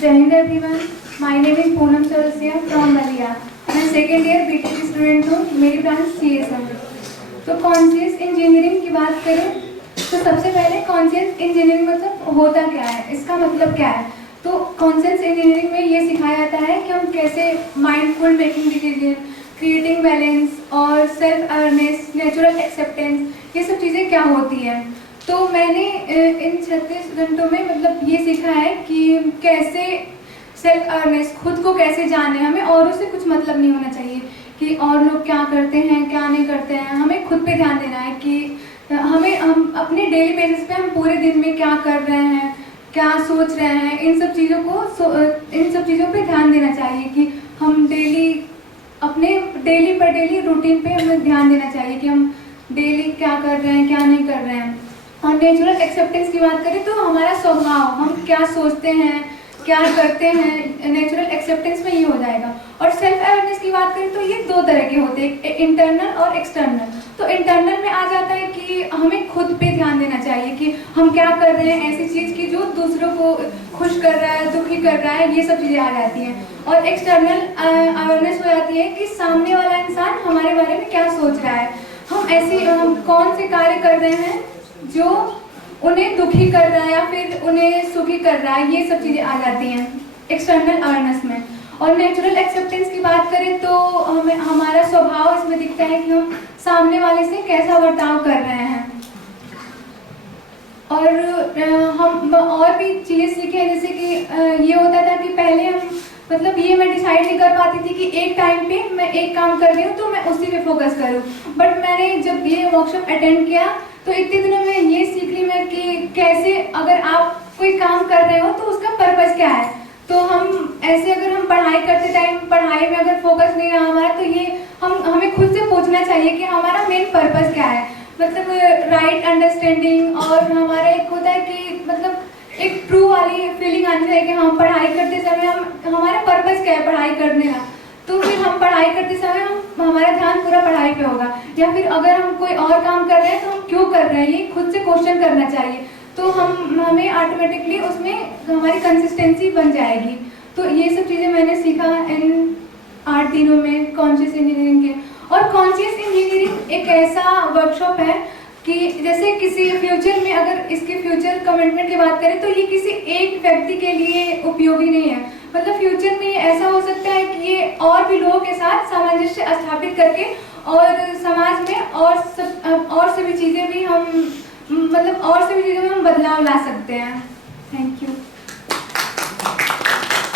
जय Hind everyone, my name is Poonam Chaurasia from Ballia. मैं second year BTech student हूँ। मेरी ब्रांच सीएस है। तो कॉन्शियस इंजीनियरिंग की बात करें तो सबसे पहले कॉन्शियस इंजीनियरिंग मतलब होता क्या है, इसका मतलब क्या है। तो कॉन्शियस इंजीनियरिंग में ये सिखाया जाता है कि हम कैसे mindful making decision, creating balance और सेल्फ अवेयरनेस, नेचुरल एक्सेप्टेंस, ये सब चीज़ें क्या होती हैं। तो मैंने इन 36 घंटों में मतलब ये सीखा है कि कैसे सेल्फ अवेयरनेस, खुद को कैसे जाने। हमें औरों से कुछ मतलब नहीं होना चाहिए कि और लोग क्या करते हैं क्या नहीं करते हैं। हमें खुद पे ध्यान देना है कि हम अपने डेली बेसिस पे हम पूरे दिन में क्या कर रहे हैं, क्या सोच रहे हैं। इन सब चीज़ों पे ध्यान देना चाहिए कि हम अपने डेली रूटीन पे हमें ध्यान देना चाहिए कि हम डेली क्या कर रहे हैं क्या नहीं कर रहे हैं। और नेचुरल एक्सेप्टेंस की बात करें तो हमारा स्वभाव, हम क्या सोचते हैं क्या करते हैं, नेचुरल एक्सेप्टेंस में ये हो जाएगा। और सेल्फ अवेयरनेस की बात करें तो ये दो तरह के होते हैं, इंटरनल और एक्सटर्नल। तो इंटरनल में आ जाता है कि हमें खुद पे ध्यान देना चाहिए कि हम क्या कर रहे हैं, ऐसी चीज़ की जो दूसरों को खुश कर रहा है, दुखी कर रहा है, ये सब चीज़ें आ जाती हैं। और एक्सटर्नल अवेयरनेस हो जाती है कि सामने वाला इंसान हमारे बारे में क्या सोच रहा है, हम कौन से कार्य कर रहे हैं जो उन्हें दुखी कर रहा है या फिर उन्हें सुखी कर रहा है। ये सब चीज़ें आ जाती हैं एक्सटर्नल अवेयरनेस में। और नेचुरल एक्सेप्टेंस की बात करें तो हमें हमारा स्वभाव इसमें दिखता है कि हम सामने वाले से कैसा बर्ताव कर रहे हैं। और हम और भी चीज़ें सीखे, जैसे कि ये होता था कि पहले हम मतलब ये मैं डिसाइड नहीं कर पाती थी कि एक टाइम पे मैं एक काम कर रही हूँ तो मैं उसी पे फोकस करूँ। बट मैंने जब ये वर्कशॉप अटेंड किया तो इतने दिनों में ये सीख ली मैं कि कैसे अगर आप कोई काम कर रहे हो तो उसका पर्पस क्या है। तो हम ऐसे अगर हम पढ़ाई करते टाइम पढ़ाई में अगर फोकस नहीं रहा हमारा तो ये हमें खुद से पूछना चाहिए कि हमारा मेन पर्पस क्या है। मतलब राइट अंडरस्टैंडिंग। और हमारा एक होता है कि मतलब एक ट्रू वाली फीलिंग आनी चाहिए कि हम पढ़ाई करते समय हमारा पर्पस क्या है पढ़ाई करने का। तो फिर हम पढ़ाई करते समय हमारा ध्यान पूरा पढ़ाई पे होगा। या फिर अगर हम कोई और काम कर रहे हैं तो हम क्यों कर रहे हैं, ये खुद से क्वेश्चन करना चाहिए। तो हमें ऑटोमेटिकली उसमें हमारी कंसिस्टेंसी बन जाएगी। तो ये सब चीज़ें मैंने सीखा इन 8 दिनों में कॉन्शियस इंजीनियरिंग के। और कॉन्शियस इंजीनियरिंग एक ऐसा वर्कशॉप है कि जैसे किसी फ्यूचर में अगर इसके फ्यूचर कमिटमेंट की बात करें तो ये किसी एक व्यक्ति के लिए उपयोगी नहीं है। मतलब फ्यूचर में ये ऐसा हो सकता है कि ये और भी लोगों के साथ सामंजस्य स्थापित करके और समाज में और सभी चीज़ें भी हम बदलाव ला सकते हैं। Thank you.